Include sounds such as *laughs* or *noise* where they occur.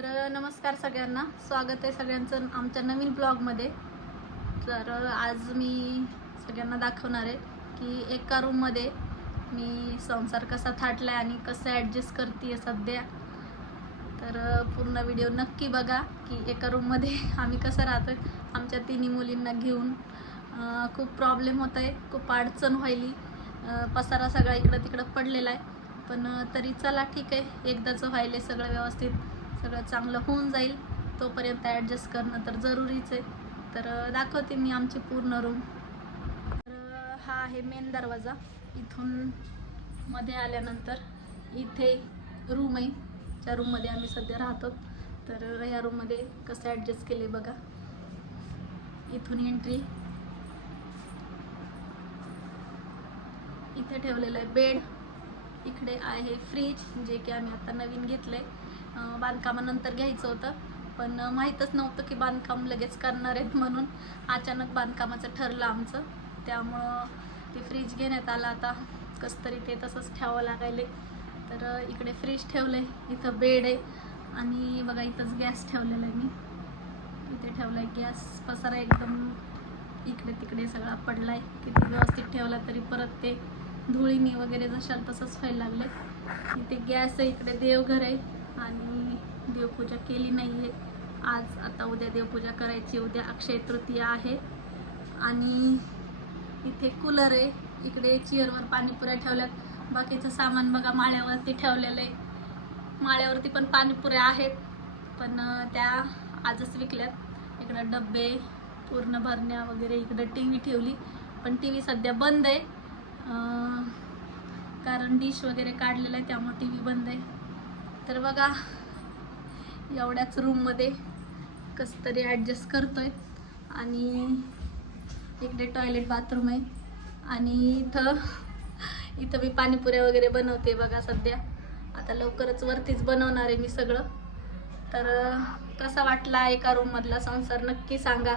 तर नमस्कार सगळ्यांना. स्वागत आहे सगळ्यांचं आमच्या नवीन ब्लॉगमध्ये. तर आज मी सगळ्यांना दाखवणार आहे की एका रूममध्ये मी संसार कसा थाटला आहे आणि कसं ॲडजस्ट करते सध्या. तर पूर्ण व्हिडिओ नक्की बघा की एका रूममध्ये *laughs* आम्ही कसं राहतो आमच्या तिन्ही मुलींना घेऊन खूप प्रॉब्लेम होत आहे खूप अडचण व्हायली. पसारा सगळा इकडं तिकडं पडलेला आहे. पण तरी चला ठीक आहे. एकदाचं व्हायले सगळं व्यवस्थित. सगळं चांगलं होऊन जाईल. तोपर्यंत ॲडजस्ट करणं तर जरुरीच आहे. तर दाखवते मी आमची पूर्ण रूम तर हा आहे मेन दरवाजा. इथून मध्ये आल्यानंतर इथे रूम आहे. ज्या रूममध्ये आम्ही सध्या राहतो. तर ह्या रूममध्ये कसं ॲडजस्ट केले बघा. इथून एंट्री इथे ठेवलेलं आहे बेड इकडे आहे फ्रीज जे की आम्ही आता नवीन घेतलं आहे बांधकामानंतर घ्यायचं होतं. पण माहीतच नव्हतं की बांधकाम लगेच करणार आहेत म्हणून. अचानक बांधकामाचं ठरलं आमचं. त्यामुळं ते फ्रीज घेण्यात आलं. आता कसं तरी ते तसंच ठेवावं लागायले तर इकडे फ्रीज ठेवलं आहे इथं बेड आहे. आणि बघा इथंच गॅस ठेवलेला आहे मी. इथे ठेवला आहे गॅस पसारा एकदम इकडे तिकडे सगळा पडला आहे किती व्यवस्थित ठेवला तरी परत ते धुळीने वगैरे जशाल तसंच व्हायला लागले इथे गॅस आहे. इकडे देवघर आहे. आणि देवपूजा केली नाही आहे आज आता उद्या देवपूजा करायची उद्या अक्षय तृतीया आहे. आणि इथे कूलर आहे. इकडे चेअरवर पाणीपुऱ्या ठेवल्यात. बाकीचं सामान बघा माळ्यावरती ठेवलेलं आहे. माळ्यावरती पण पाणीपुऱ्या आहेत. पण त्या आजच विकल्यात. इकडं डब्बे पूर्ण भरण्या वगैरे इकडं टी व्ही ठेवली. पण टी व्ही सध्या बंद आहे. कारण डिश वगैरे काढलेलं आहे त्यामुळे टी व्ही बंद आहे. तर बघा एवढ्याच रूममध्ये कसं तरी ॲडजस्ट करतोय. आणि इकडे टॉयलेट बाथरूम आहे. आणि इथं इथं मी पाणीपुऱ्या वगैरे बनवते बघा सध्या. आता लवकरच वरतीच बनवणार आहे मी सगळं. तर कसा वाटला एका रूममधला संसार नक्की सांगा.